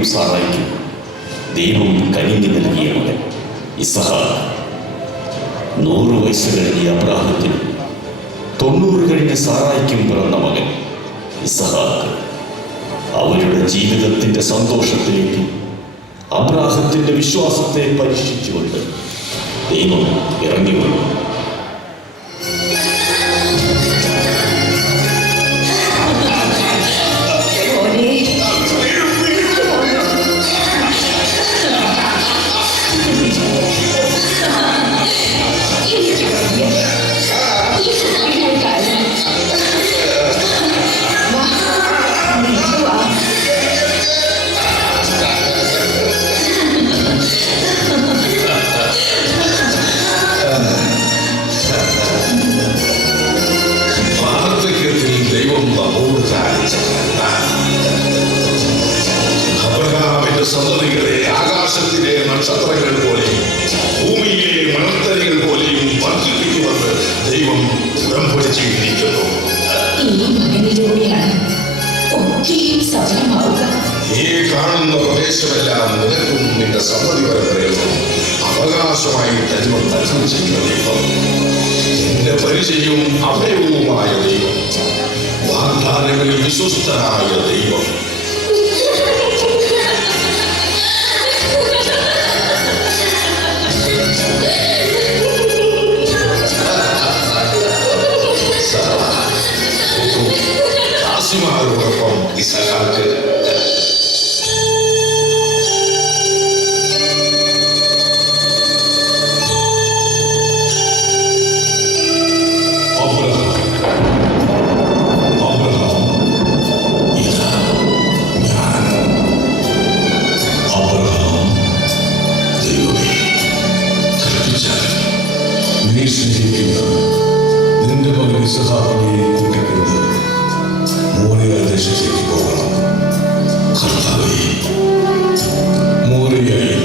അബ്രാഹത്തിനും സാറായിക്കും ദൈവം കനിഞ്ഞു നൽകിയ മകൻ ഇസഹാക്ക്. 100 വയസ്സ് കഴിഞ്ഞ അബ്രാഹത്തിനും 90 കഴിഞ്ഞ സാറായിക്കും പിറന്ന മകൻ ഇസഹാക്ക് അവരുടെ ജീവിതത്തിന്റെ സന്തോഷത്തിലേക്ക് അബ്രാഹത്തിന്റെ വിശ്വാസത്തെ പരീക്ഷിച്ചുകൊണ്ട് ദൈവം ഇറങ്ങി വന്നു. അബ്രഹാമിന്റെ സന്തതികളെ ആകാശത്തിലെ നക്ഷത്രങ്ങൾ പോലെയും ഭൂമിയിലെ മണൽത്തരികൾ പോലെയും വർദ്ധിപ്പിക്കുമെന്ന് ദൈവം ഉടമ്പടി ചെയ്തിരിക്കുന്നു. ഈ കാണുന്ന പ്രദേശമെല്ലാം നിനക്കും നിന്റെ സന്തതി പരമ്പരകളും അവകാശമായി തരുമെന്ന് അരുളി ചെയ്യുന്ന ദൈവം, എന്റെ പരിചയവും അഭയവുമായ ദൈവം, വാഗ്ദാനങ്ങളിൽ വിശ്വസ്തനായ ദൈവം. ദാസിമാരോടൊപ്പം ഇസഹാക്ക് നിന്റെ മകൻ ഇസഹാക്കിനെ കൂട്ടിക്കൊണ്ട് മോറിയ ദേശത്തേക്ക് പോകണം. കർത്താവേ, മോറിയയിൽ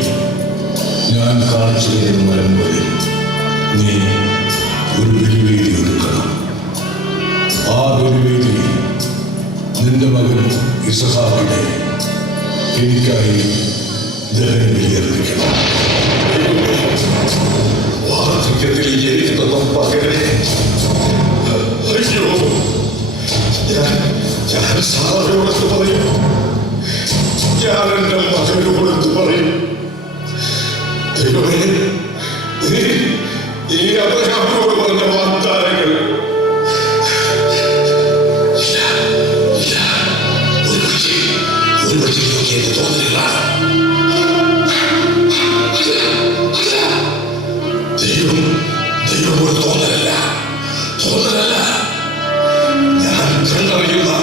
ഞാൻ കാണിച്ചു തരുന്ന മരം വരെ നീ ഒരു ബലിവേദി ഒരുക്കണം. ആ ബലിവേദി നിന്റെ മകൻ ഇസഹാക്കിനെ എനിക്കായി ദഹന ബലിയർപ്പിക്കണം. വാർദ്ധക്യത്തിൽ ജനിക്കുന്ന പകരെ അയ്യോ, ഞാൻ സാറയോടത്ത് പറയും, ഞാൻ എന്റെ മകനോടത്ത് പറയും, ദൈവമേ, ഈ അബ്രഹാമിനോട് പറഞ്ഞ വാഗ്ദാനങ്ങൾ ഒരു വഴിക്ക് തോന്നില്ല. ദൈവം ഒരു തോന്നലല്ല. ഞാൻ കണ്ടറിയുന്ന,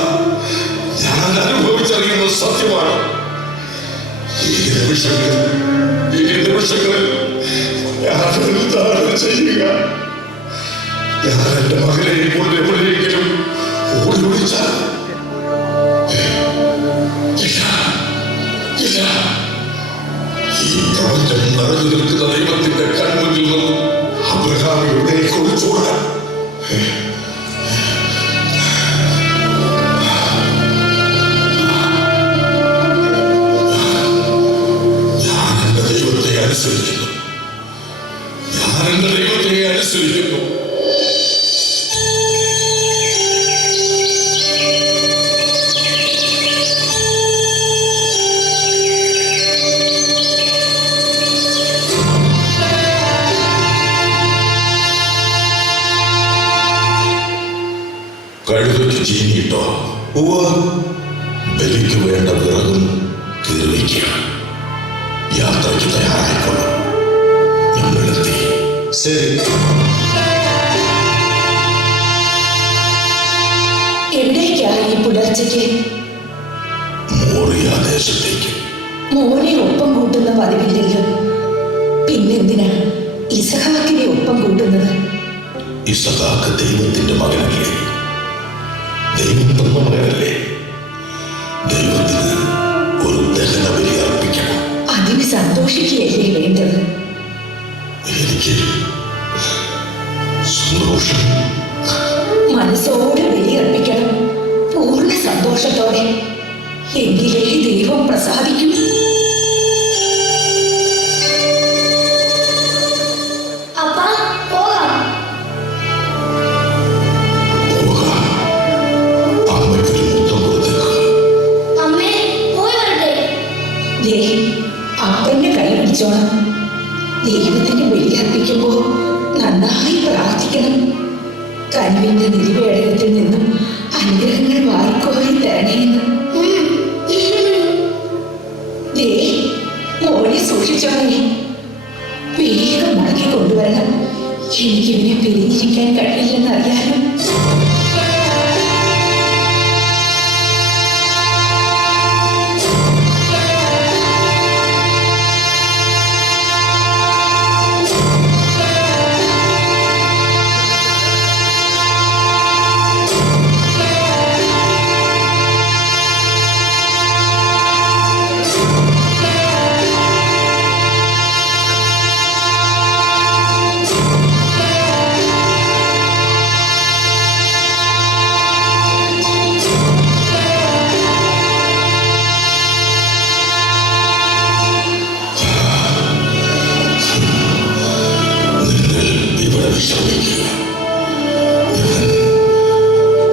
ഞാൻ അനുഭവിച്ചറിയുന്ന സത്യമാണ്. ഈ നിമിഷങ്ങളിൽ ഞാൻ എന്താണ് ചെയ്യുക? ഞാൻ എന്റെ മകനെ ഇപ്പോൾ എവിടെയെങ്കിലും ഓടി വിളിച്ചാൽ ഈ പ്രപഞ്ചം നിറഞ്ഞു നിൽക്കുന്ന ദൈവത്തിന്റെ കൺമുന്നിൽ നിന്നും അബ്രഹാമിയുടെ കുറിച്ചോടാൻ ഞാൻ എന്റെ ദൈവത്തെ അനുസരിക്കുന്നു. കഴുതയ്ക്ക് ചീനിയിട്ടോ? ബലിക്ക് വേണ്ട വിറകും കീറിവയ്ക്കുക. യാത്രയ്ക്ക് തയ്യാറായിക്കൊള്ളു. ഞങ്ങളെത്തി. ശരി. എവിടേക്കാണ് ഈ പുലർച്ചയ്ക്ക്? മോറിയ ദേശത്തേക്ക്. മോനെ ഒപ്പം കൂട്ടുന്ന പതിവില്ലല്ലോ. പിന്നെന്തിനാ ഇസഹാക്കിനെ ഒപ്പം കൂട്ടുന്നത്? ഇസഹാക്ക് ദൈവത്തിന്റെ മകനല്ലേ? ദൈവം തന്ന മകനല്ലേ? ദൈവത്തിന് ഒരു ദഹന ബലി അർപ്പിക്കണം. അതിന് സന്തോഷിക്കുകയല്ലേ വേണ്ടത്? എനിക്ക് സന്തോഷം. മനസ്സോടെ ബലി അർപ്പിക്കണം, പൂർണ്ണ സന്തോഷത്തോടെ. എങ്കിലേ ദൈവം പ്രസാദിക്കും. അപ്പന്റെ കൈ പിടിച്ചോണം. ദൈവത്തിന് ബലിയർപ്പിക്കുമ്പോ നന്നായി പ്രാർത്ഥിക്കണം. കനിവിന്റെ നിധിപേടകത്തിൽ നിന്നും അനുഗ്രഹങ്ങൾ വായിക്കോയി തരണേന്ന്. മോനെ സൂക്ഷിച്ചോണേ. വേഗം മടക്കി കൊണ്ടുവരണം. എനിക്കിവനെ പിരിഞ്ഞിരിക്കാൻ കഴിയില്ലെന്നറിയാനും.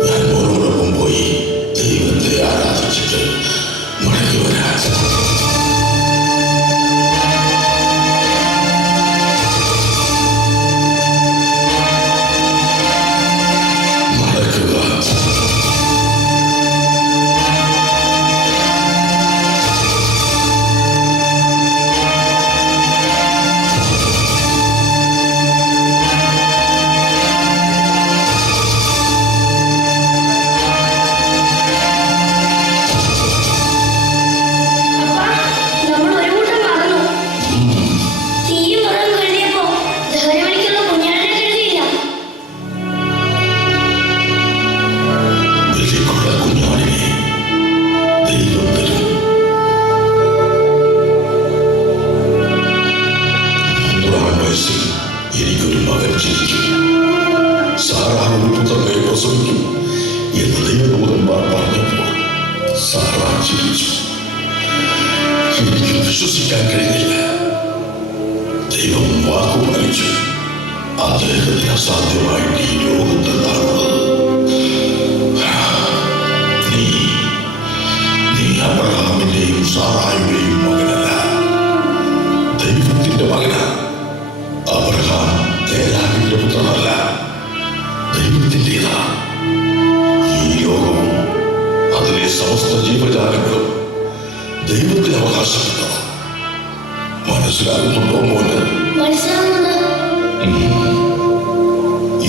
ഞാൻ മോനോടൊപ്പം പോയി ദൈവത്തെ ആരാധിച്ചിട്ട് മടങ്ങി വരാം. എനിക്കൊരു മകൻ ജനിക്കും, സാറാ ഒരു പുത്രനെ പ്രസവിക്കും എന്ന് ദൈവദൂതന്മാർ പറഞ്ഞപ്പോൾ സാറാ ചിരിച്ചു. എനിക്ക് വിശ്വസിക്കാൻ കഴിഞ്ഞില്ല. ദൈവം വാക്കു പാലിച്ചു. അദ്ദേഹത്തിന് അസാധ്യമായിട്ട് ഈ ലോകത്തെന്താണുള്ളത്? നീ അബ്രഹാമിന്റെയും സാറായുടെയും മകനല്ല, ദൈവത്തിന്റെ മകനാണ്. അബ്രഹാം തേരാവിന്റെ പുത്രനല്ല, ദൈവത്തിൻ്റെതാ. ഈ ലോകവും അതിലെ സമസ്ത ജീവജാലങ്ങളും ദൈവത്തിന് അവകാശപ്പെട്ടതാണ്. മനസ്സിലാകുന്നുണ്ടോ മോന്?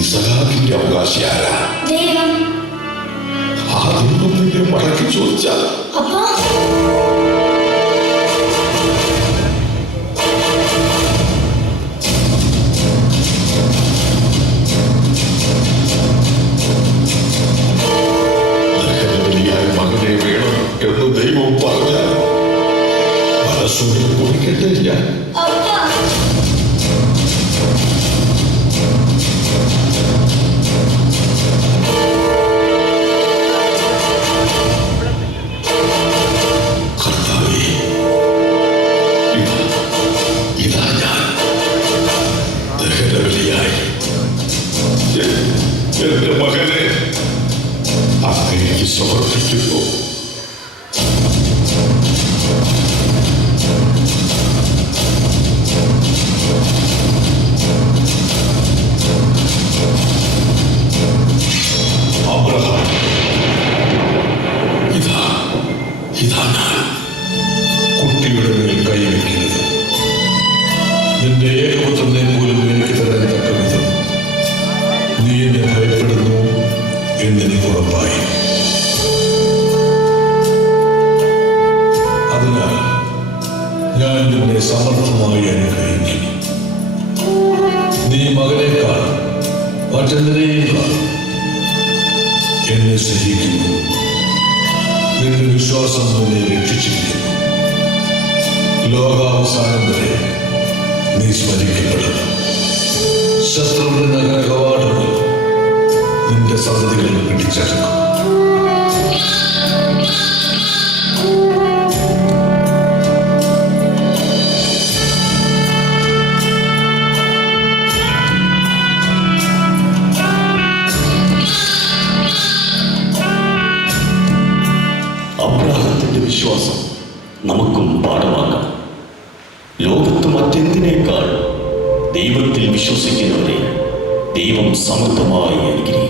ഇസഹാക്കിന്റെ അവകാശി ആരാ? ആ ദൈവത്തിന്റെ മടക്കി ചോദിച്ചാൽ മകനെ വേണം എന്ന് ദൈവം പറഞ്ഞാൽ മനസ്സോടെ കൊടുക്കട്ടെ. ഞാൻ കർത്താവേ, ഇതാ ഞാൻ ദഹനബലിയായി എന്റെ മകനെ അങ്ങേക്ക് സമർപ്പിക്കുന്നു. അബ്രഹാം, ഇതാ ഞാൻ. കുട്ടിയുടെ മേൽ കൈവയ്ക്കരുത്. നിന്റെ ഏകപുത്രനെ പോലും എനിക്ക് തരാൻ തക്ക വിധം നീ എന്നെ ഭയപ്പെടുന്നു എന്നെനിക്ക് ഉറപ്പായി. അതിനാൽ ഞാൻ നിന്നെ സമർത്ഥമായി അനുഗ്രഹിക്കും. നീ മകനേക്കാൾ മറ്റെന്തിനേക്കാൾ എന്നെ സ്നേഹിക്കുന്നു. നിന്റെ വിശ്വാസം നിന്നെ രക്ഷിച്ചിരിക്കുന്നു. ലോകാവസാനം വരെ നീ സ്മരിക്കപ്പെടും. ശത്രുവിന്റെ നഗര കവാടങ്ങൾ നിന്റെ സന്തതികളിൽ പിടിച്ചടക്കും. വിശ്വാസം നമുക്കും പാഠമാക്കാം. ലോകത്ത് മറ്റെന്തിനേക്കാൾ ദൈവത്തിൽ വിശ്വസിക്കുന്നവരെ ദൈവം സമൃദ്ധമായി അനുഗ്രഹിക്കും.